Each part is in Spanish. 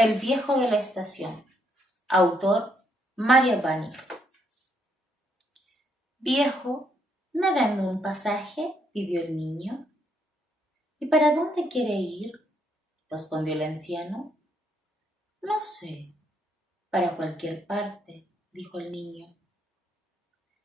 El viejo de la estación. Autor Mario Bani. Viejo, ¿me vende un pasaje?, pidió el niño. ¿Y para dónde quiere ir?, respondió el anciano. No sé, para cualquier parte, dijo el niño.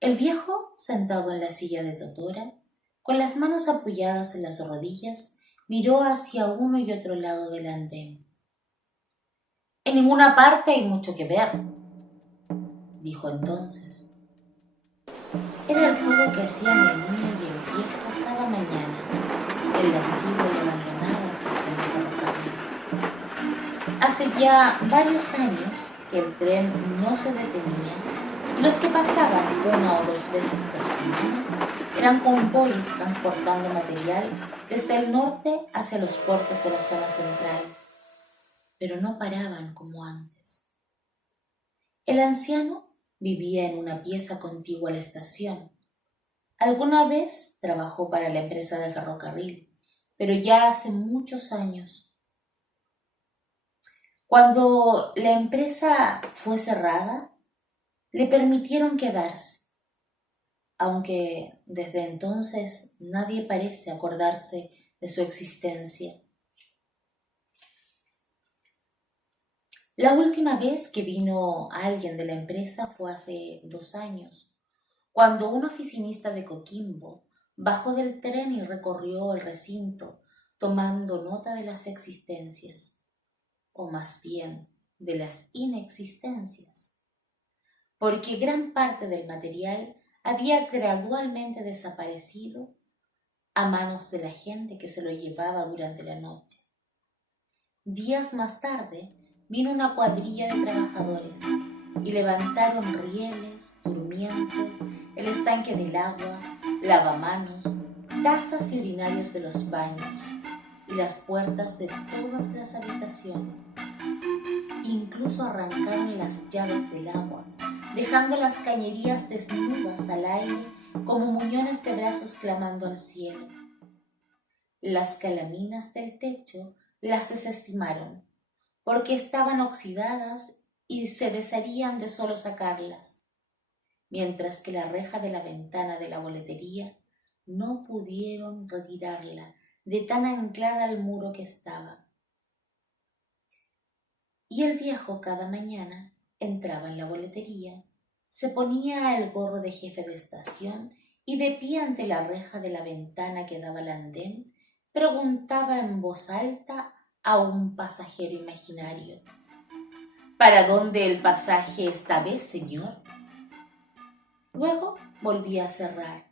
El viejo, sentado en la silla de totora, con las manos apoyadas en las rodillas, miró hacia uno y otro lado del andén. En ninguna parte hay mucho que ver, dijo entonces. Era el juego que hacían el niño y el viejo cada mañana en la antigua y abandonada estación de ferrocarril. Hace ya varios años que el tren no se detenía y los que pasaban una o dos veces por semana eran convoyes transportando material desde el norte hacia los puertos de la zona central, pero no paraban como antes. El anciano vivía en una pieza contigua a la estación. Alguna vez trabajó para la empresa de ferrocarril, pero ya hace muchos años. Cuando la empresa fue cerrada, le permitieron quedarse, aunque desde entonces nadie parece acordarse de su existencia. La última vez que vino alguien de la empresa fue hace 2 años, cuando un oficinista de Coquimbo bajó del tren y recorrió el recinto tomando nota de las existencias, o más bien de las inexistencias, porque gran parte del material había gradualmente desaparecido a manos de la gente que se lo llevaba durante la noche. Días más tarde vino una cuadrilla de trabajadores y levantaron rieles, durmientes, el estanque del agua, lavamanos, tazas y urinarios de los baños y las puertas de todas las habitaciones. Incluso arrancaron las llaves del agua, dejando las cañerías desnudas al aire como muñones de brazos clamando al cielo. Las calaminas del techo las desestimaron, porque estaban oxidadas y se desharían de solo sacarlas, mientras que la reja de la ventana de la boletería no pudieron retirarla de tan anclada al muro que estaba. Y el viejo cada mañana entraba en la boletería, se ponía el gorro de jefe de estación y de pie ante la reja de la ventana que daba al andén, preguntaba en voz alta a un pasajero imaginario: ¿Para dónde el pasaje esta vez, señor? Luego volvía a cerrar,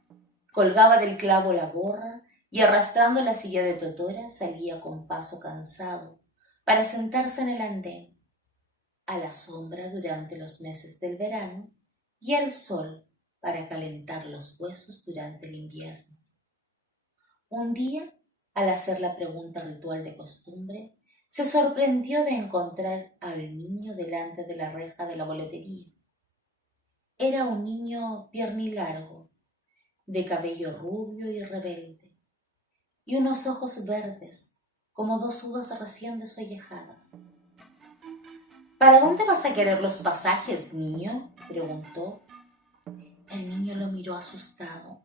colgaba del clavo la gorra y arrastrando la silla de totora salía con paso cansado para sentarse en el andén, a la sombra durante los meses del verano y al sol para calentar los huesos durante el invierno. Un día, al hacer la pregunta ritual de costumbre, se sorprendió de encontrar al niño delante de la reja de la boletería. Era un niño piernilargo, de cabello rubio y rebelde, y unos ojos verdes como 2 uvas recién desollejadas. ¿Para dónde vas a querer los pasajes, niño?, preguntó. El niño lo miró asustado.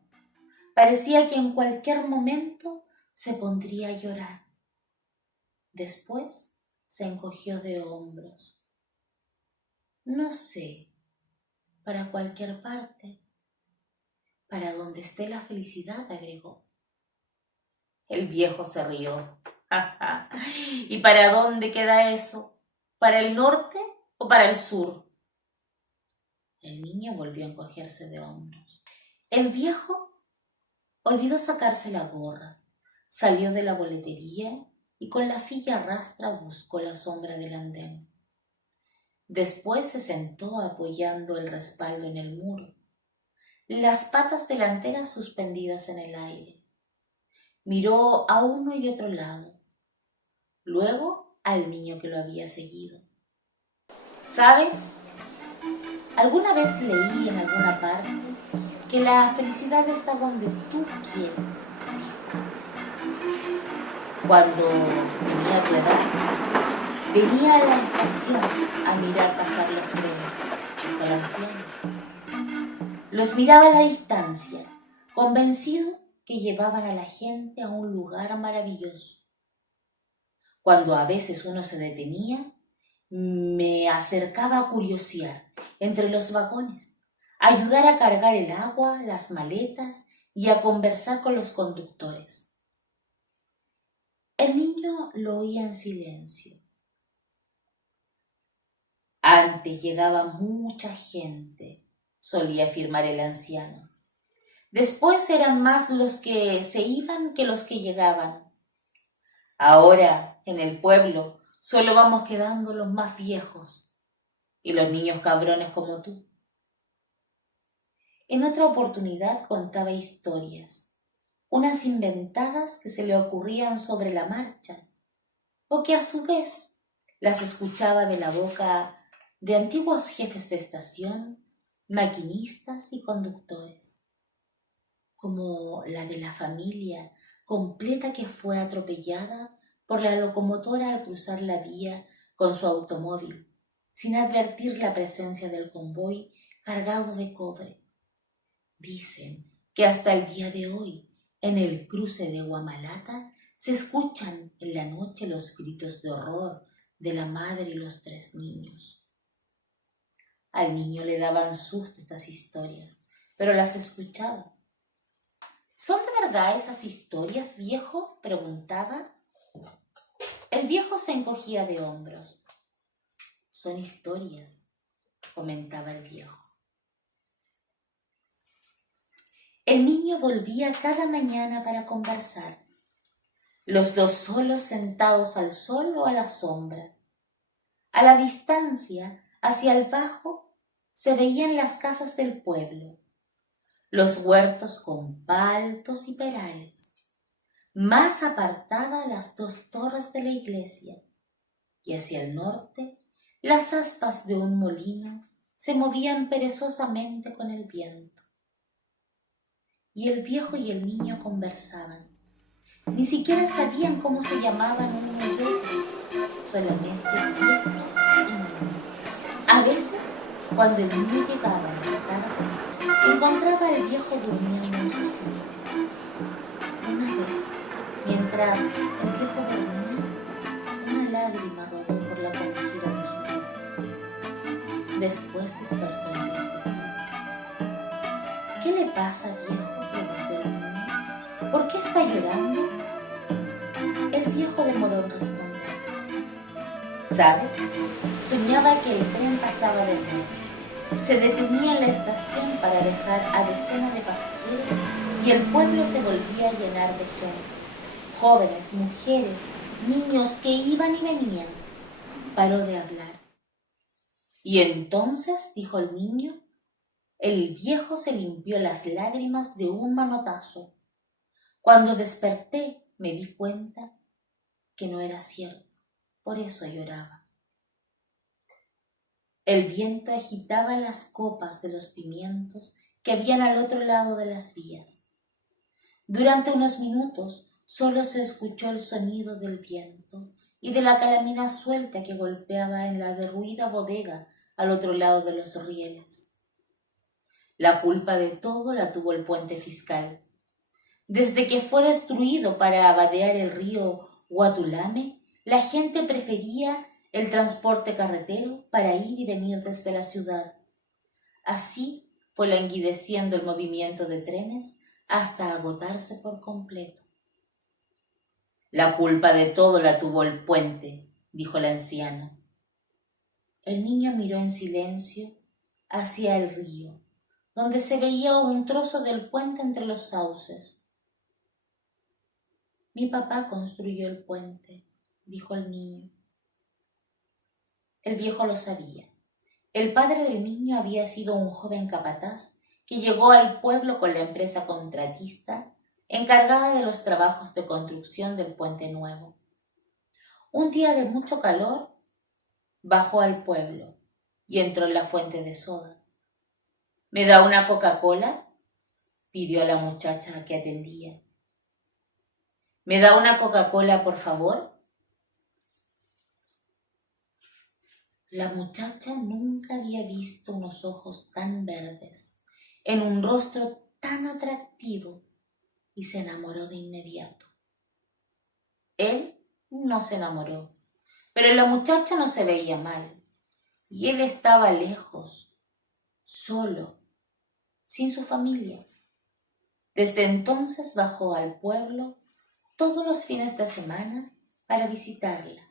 Parecía que en cualquier momento se pondría a llorar. Después se encogió de hombros. No sé, para cualquier parte, para donde esté la felicidad, agregó. El viejo se rió. ¿Y para dónde queda eso? ¿Para el norte o para el sur? El niño volvió a encogerse de hombros. El viejo olvidó sacarse la gorra, salió de la boletería y con la silla a rastra buscó la sombra del andén. Después se sentó apoyando el respaldo en el muro, las patas delanteras suspendidas en el aire. Miró a uno y otro lado, luego al niño que lo había seguido. ¿Sabes? Alguna vez leí en alguna parte que la felicidad está donde tú quieres. Cuando tenía tu edad, Venía a la estación a mirar pasar los trenes, dijo el anciano. Los miraba a la distancia, convencido que llevaban a la gente a un lugar maravilloso. Cuando a veces uno se detenía, me acercaba a curiosear entre los vagones, a ayudar a cargar el agua, las maletas y a conversar con los conductores. El niño lo oía en silencio. Antes llegaba mucha gente, solía afirmar el anciano. Después eran más los que se iban que los que llegaban. Ahora, en el pueblo, solo vamos quedando los más viejos y los niños cabrones como tú. En otra oportunidad contaba historias, unas inventadas que se le ocurrían sobre la marcha, o que a su vez las escuchaba de la boca de antiguos jefes de estación, maquinistas y conductores, como la de la familia completa que fue atropellada por la locomotora al cruzar la vía con su automóvil, sin advertir la presencia del convoy cargado de cobre. Dicen que hasta el día de hoy, en el cruce de Huamalata, se escuchan en la noche los gritos de horror de la madre y los 3 niños. Al niño le daban susto estas historias, pero las escuchaba. ¿Son de verdad esas historias, viejo?, preguntaba. El viejo se encogía de hombros. Son historias, comentaba el viejo. El niño volvía cada mañana para conversar, los dos solos sentados al sol o a la sombra. A la distancia, hacia el bajo, se veían las casas del pueblo, los huertos con paltos y perales, más apartada las 2 torres de la iglesia, y hacia el norte las aspas de un molino se movían perezosamente con el viento. Y el viejo y el niño conversaban. Ni siquiera sabían cómo se llamaban uno y otro, solamente el viejo y niño. A veces, cuando el niño llegaba más tarde, encontraba al viejo durmiendo en su silla. Una vez, mientras el viejo dormía, una lágrima rodó por la comisura de su ojo. Después despertó entristecido. ¿Qué le pasa, viejo?, preguntó el niño. ¿Por qué está llorando? El viejo demoró en responder. ¿Sabes? Soñaba que el tren pasaba de nuevo. Se detenía en la estación para dejar a decenas de pasajeros y el pueblo se volvía a llenar de gente. Jóvenes, mujeres, niños que iban y venían. Paró de hablar. Y entonces, dijo el niño, el viejo se limpió las lágrimas de un manotazo. Cuando desperté me di cuenta que no era cierto, por eso lloraba. El viento agitaba las copas de los pimientos que habían al otro lado de las vías. Durante unos minutos solo se escuchó el sonido del viento y de la calamina suelta que golpeaba en la derruida bodega al otro lado de los rieles. La culpa de todo la tuvo el puente fiscal. Desde que fue destruido para vadear el río Huatulame, la gente prefería el transporte carretero para ir y venir desde la ciudad. Así fue languideciendo el movimiento de trenes hasta agotarse por completo. La culpa de todo la tuvo el puente, dijo la anciana. El niño miró en silencio hacia el río, donde se veía un trozo del puente entre los sauces. Mi papá construyó el puente, dijo el niño. El viejo lo sabía. El padre del niño había sido un joven capataz que llegó al pueblo con la empresa contratista encargada de los trabajos de construcción del puente nuevo. Un día de mucho calor, bajó al pueblo y entró en la fuente de soda. ¿Me da una Coca-Cola?, pidió a la muchacha que atendía. ¿Me da una Coca-Cola, por favor? La muchacha nunca había visto unos ojos tan verdes en un rostro tan atractivo y se enamoró de inmediato. Él no se enamoró, pero la muchacha no se veía mal y él estaba lejos, solo, sin su familia. Desde entonces bajó al pueblo todos los fines de semana para visitarla.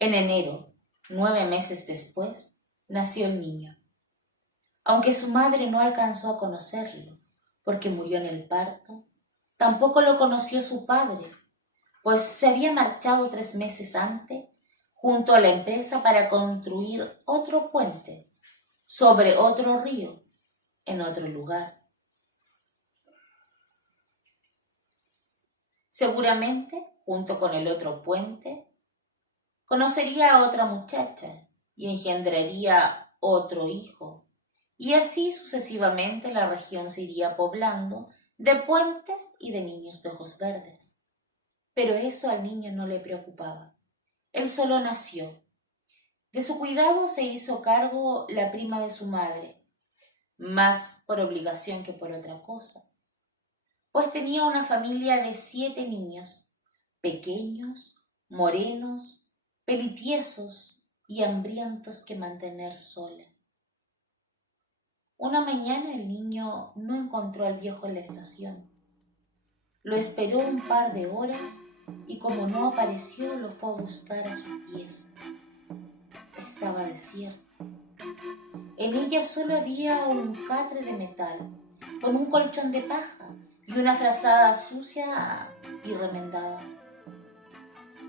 En enero, 9 meses después, nació el niño. Aunque su madre no alcanzó a conocerlo, porque murió en el parto, tampoco lo conoció su padre, pues se había marchado 3 meses antes junto a la empresa para construir otro puente sobre otro río en otro lugar. Seguramente, junto con el otro puente, conocería a otra muchacha y engendraría otro hijo, y así sucesivamente la región se iría poblando de puentes y de niños de ojos verdes. Pero eso al niño no le preocupaba. Él solo nació. De su cuidado se hizo cargo la prima de su madre, más por obligación que por otra cosa, pues tenía una familia de 7 niños, pequeños, morenos, pelitiesos y hambrientos que mantener sola. Una mañana el niño no encontró al viejo en la estación. Lo esperó un par de horas y como no apareció lo fue a buscar a su pieza. Estaba desierta. En ella solo había un catre de metal, con un colchón de paja y una frazada sucia y remendada.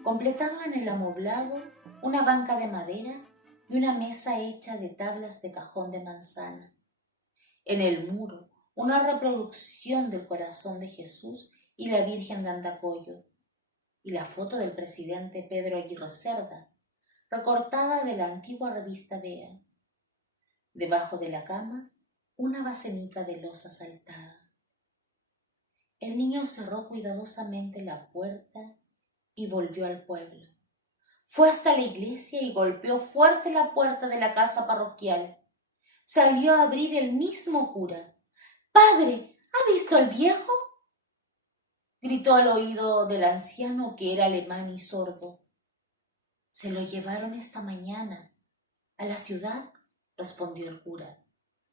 Completaban el amoblado una banca de madera y una mesa hecha de tablas de cajón de manzana. En el muro, una reproducción del corazón de Jesús y la Virgen de Andacollo, y la foto del presidente Pedro Aguirre Cerda, recortada de la antigua revista Vea. Debajo de la cama, una basenica de loza saltada. El niño cerró cuidadosamente la puerta y volvió al pueblo. Fue hasta la iglesia y golpeó fuerte la puerta de la casa parroquial. Salió a abrir el mismo cura. «¡Padre! ¿Ha visto al viejo?», gritó al oído del anciano, que era alemán y sordo. «Se lo llevaron esta mañana a la ciudad», respondió el cura.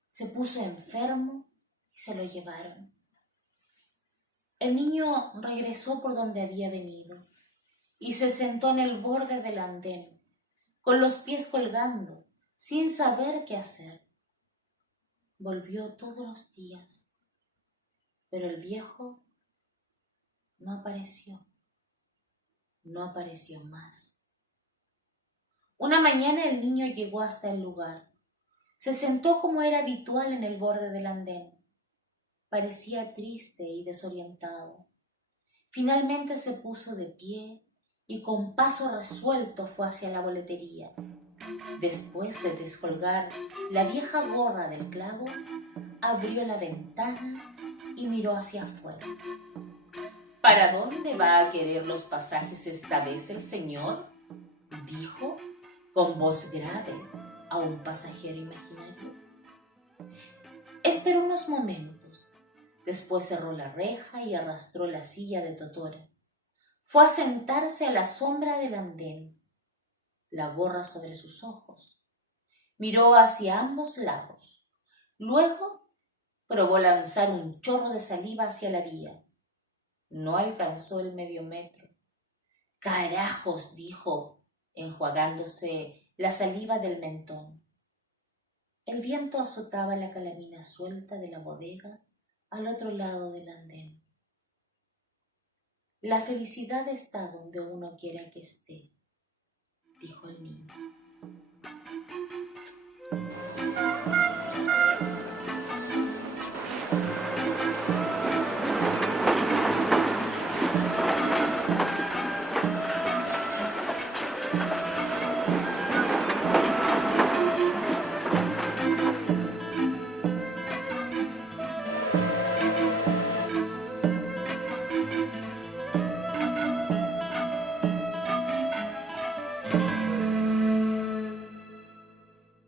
«Se puso enfermo y se lo llevaron». El niño regresó por donde había venido y se sentó en el borde del andén, con los pies colgando, sin saber qué hacer. Volvió todos los días, pero el viejo no apareció más. Una mañana el niño llegó hasta el lugar. Se sentó como era habitual en el borde del andén. Parecía triste y desorientado. Finalmente se puso de pie y con paso resuelto fue hacia la boletería. Después de descolgar la vieja gorra del clavo, abrió la ventana y miró hacia afuera. «¿Para dónde va a querer los pasajes esta vez el señor?», dijo con voz grave a un pasajero imaginario. Esperó unos momentos. Después cerró la reja y arrastró la silla de totora. Fue a sentarse a la sombra del andén, la gorra sobre sus ojos. Miró hacia ambos lados. Luego probó lanzar un chorro de saliva hacia la vía. No alcanzó el medio metro. «¡Carajos!», dijo, enjuagándose la saliva del mentón. El viento azotaba la calamina suelta de la bodega al otro lado del andén. «La felicidad está donde uno quiera que esté», dijo el niño.